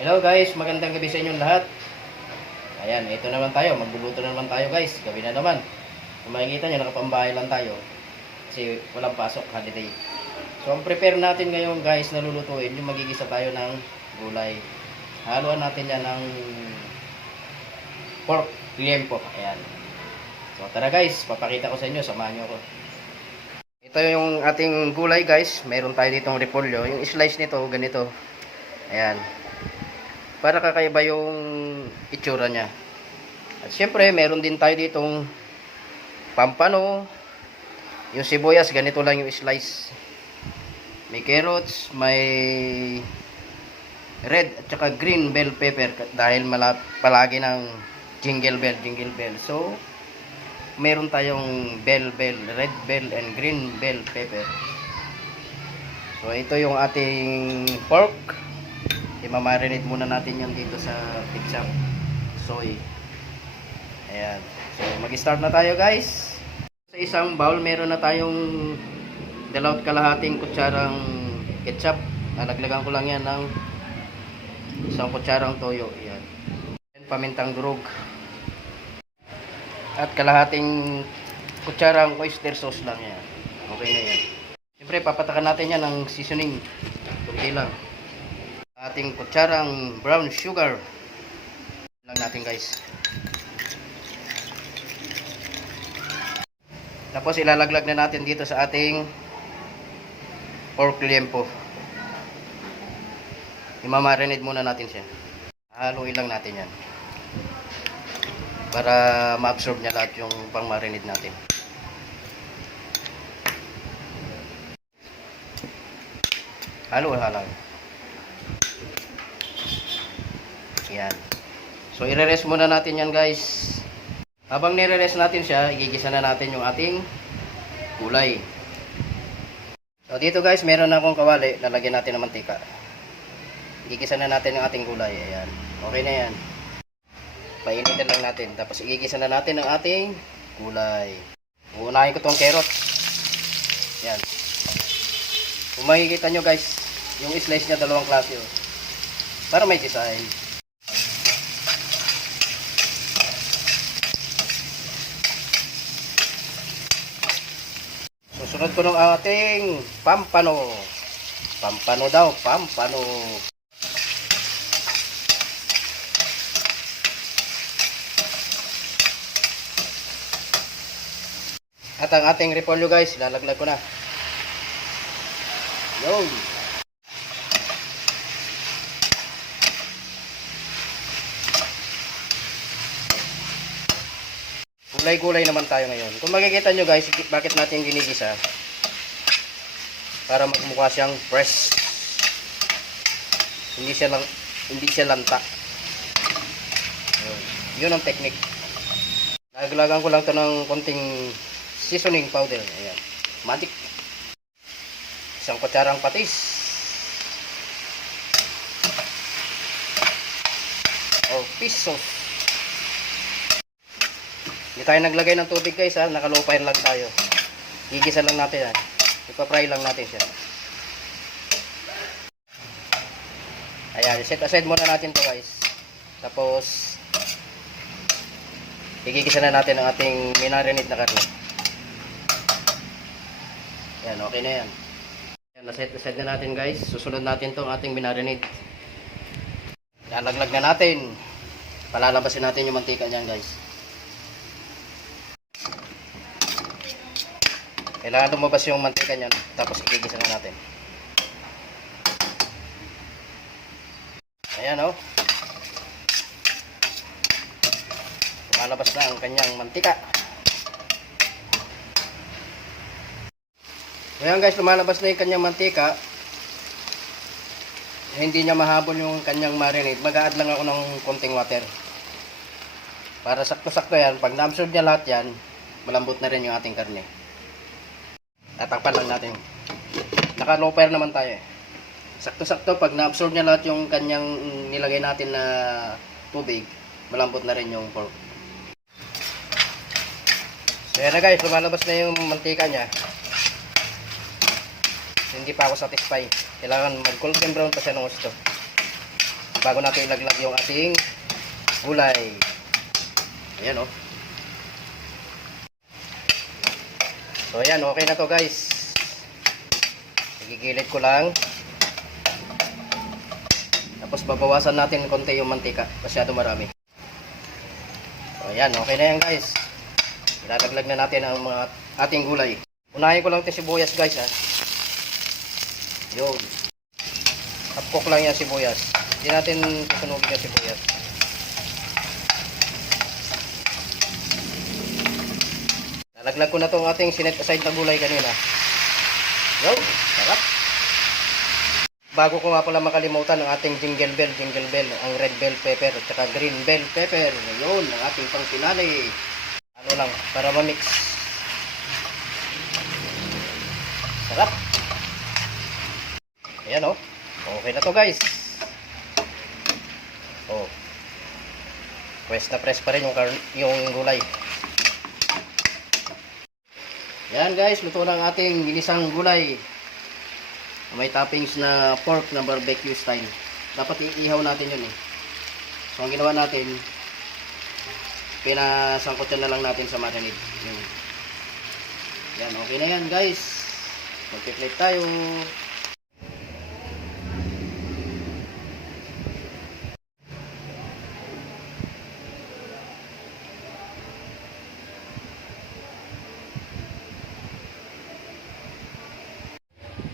Hello guys, magandang gabi sa inyong lahat. Ayan, ito naman tayo, magluluto na naman tayo guys. Gabi na naman. Kung makikita nyo, nakapambahay lang tayo. Kasi walang pasok, holiday. So ang prepare natin ngayon guys na lulutuin, yung magigisa tayo ng gulay. Haluan natin yan ng pork liempo. Ayan. So tara guys, papakita ko sa inyo, samahan nyo ako. Ito yung ating gulay guys. Meron tayo ditong repolyo. Yung slice nito, ganito. Ayan. Para kakaiba yung itsura niya. At syempre, meron din tayo ditong pampano. Yung sibuyas, ganito lang yung slice. May carrots, may red at saka green bell pepper dahil palagi ng jingle bell. So, meron tayong red bell and green bell pepper. So, ito yung ating pork. I-marinate muna natin yan dito sa ketchup soy. Ayan. So mag-start na tayo guys. Sa isang bowl meron na tayong 2 kalahating kutsarang ketchup. Nalaglagan ko lang yan ng 1 kutsarang toyo. Ayan. Pamintang durog. At kalahating kutsarang oyster sauce lang yan. Okay na yan. Siyempre papatakan natin yan ng seasoning. Kunti lang. Ating kutsarang brown sugar lang natin guys. Tapos ilalaglag na natin dito sa ating pork liempo. I-marinate muna natin siya. Haluin lang natin yan para ma-absorb niya lahat yung pang-marinate natin. Halo. Yan. So, i-rest muna natin yan guys. Habang nire-rest natin siya, igigisa na natin yung ating gulay. So, dito guys, meron na akong kawali. Lalagyan natin ng mantika. Igigisa na natin yung ating gulay. Ayan. Okay na yan. Painitin lang natin. Tapos, igigisa na natin ang ating gulay. Uunahin ko tong carrots. Yan. Kung makikita nyo guys, yung slice niya dalawang klase. Oh. Para may design. Susunod ko ng ating pampano. Pampano. At ang ating repolyo guys, lalaglag ko na. Yun. Gulay-gulay naman tayo ngayon. Kung makikita nyo guys, bakit natin ginigisa? Para magmukha siyang fresh. Hindi siya lanta. Yun ang technique. Naglagan ko lang to ng konting seasoning powder. Ayan. Magic. 1 kutsarang patis. Or fish sauce. Hindi tayo naglagay ng tubig guys ha. Naka-low fire lang tayo. Gigisa lang natin ha. Ipa-fry lang natin siya. Ayan. Set aside muna natin to guys. Tapos igigisa na natin ang ating minarinate na karne. Ayan. Okay na yan. Ayan. Set aside na natin guys. Susunod natin tong ating minarinate. Lalaglag na natin. Palalabasin natin yung mantika niyan guys. Kailangan lumabas yung mantika niyan, tapos igigisa na natin. Ayan oh. Lumalabas na ang kanyang mantika. Ayan guys, lumalabas na yung kanyang mantika. Hindi niya mahabol yung kanyang marinade. Mag-a-add lang ako ng konting water. Para sakto-sakto yan. Pag na-absorb niya lahat yan, malambot na rin yung ating karne. Tatakpan lang natin. Naka low fire naman tayo eh. Sakto-sakto pag na-absorb niya lahat yung kanyang nilagay natin na tubig, malambot na rin yung pork. So yan na guys, lumalabas na yung mantika niya. Hindi pa ako satisfied. Kailangan mag golden brown pa siya ng gusto. bago natin ilaglag yung ating gulay. Ayan, oh. So ayan, okay na to guys. Igigilid ko lang. Tapos babawasan natin konti yung mantika, masyado marami. So ayan, okay na yan guys. Ilalaglag na natin ang mga ating gulay. Unahin ko lang ito sibuyas guys, ha. Yun. Half-cook lang yan sibuyas. Hindi natin susunugin yung sibuyas. Nalaglag ko na itong ating sinet aside na gulay kanina. Yo, sarap. Bago ko nga pala makalimutan ang ating jingle bell, ang red bell pepper at saka green bell pepper. Yun, ang ating pang pinali. Ano lang, para ma-mix. Sarap. Ayan, oh. Okay na to guys. Oh. Press na press pa rin yung gulay. Yan guys, luto na ang ating ginisang gulay. May toppings na pork na barbecue style. Dapat iihaw natin yun, eh. So ang ginawa natin, pinasangkot na lang natin sa marinade. Yan, okay na yan guys. Magpi-plate tayo.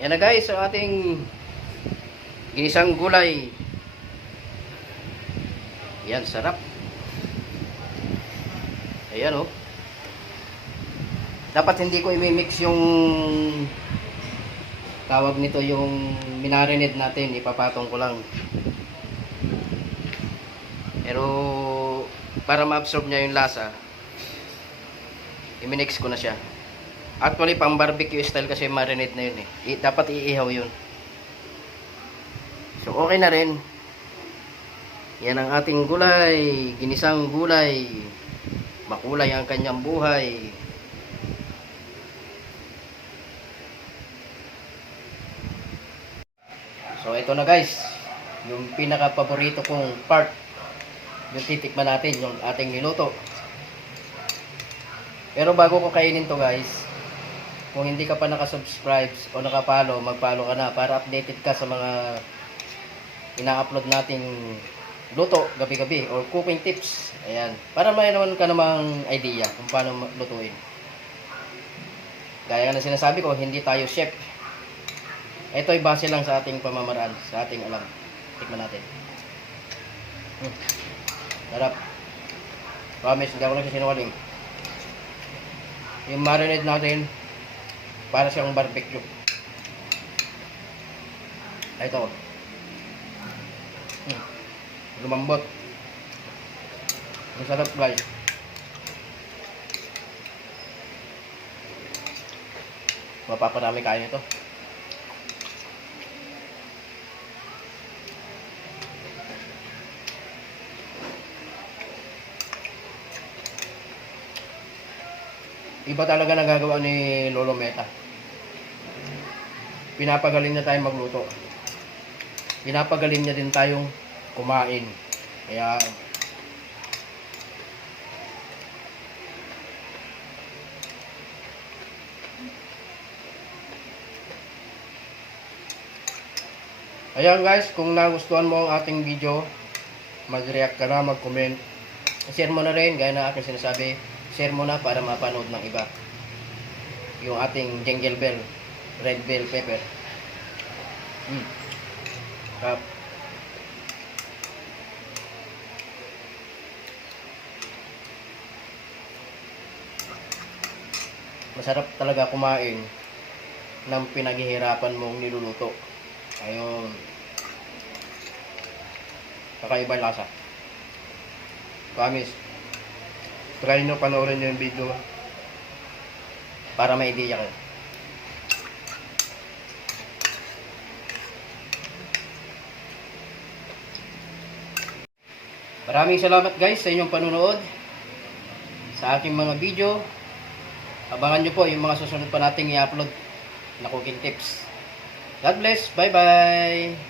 Yan na guys, ang ating ginisang gulay. Yan, sarap. Ayan, oh. Dapat hindi ko i-mix yung tawag nito, yung minarinade natin. Ipapatong ko lang. Pero para ma-absorb niya yung lasa, i-mix ko na siya. Actually, pang barbecue style kasi marinate na yun, eh. Dapat iihaw yun. So, okay na rin. Yan ang ating gulay. Ginisang gulay. Makulay ang kanyang buhay. So, ito na guys. Yung pinaka-paborito kong part. Yung titikman natin, yung ating niluto. Pero bago ko kainin to guys, kung hindi ka pa nakasubscribe o nakapollow, mag-follow ka na para updated ka sa mga ina-upload nating luto gabi-gabi or cooking tips. Ayan. Para may naman ka namang idea kung paano lutuin. Gaya na sinasabi ko, hindi tayo chef. Ito ay base lang sa ating pamamaraan, sa ating alam. Tikman natin. Sarap. Promise, hindi ako nagsisinungaling. Yung marinade natin, para siyang barbecue. Ito. Lumambot. Masarap guys. Mapaparami kain ito. Iba talaga nagagawa ni Lolo Meta. Pinapagaling na tayong magluto. Pinapagaling niya din tayong kumain. Kaya ayan guys, kung nagustuhan mo ang ating video, mag-react ka na, mag-comment. Share mo na rin, gaya na aking sinasabi, share mo na para mapanood ng iba yung ating jingle bell, red bell pepper. Sarap. Masarap talaga kumain ng pinaghihirapan mong niluluto. Ayun. Kakaiba lasa. Promise. Try nyo, panoorin nyo yung video para may idea kayo. Maraming salamat guys sa inyong panunood sa aking mga video. Abangan nyo po yung mga susunod pa nating i-upload na cooking tips. God bless. Bye bye.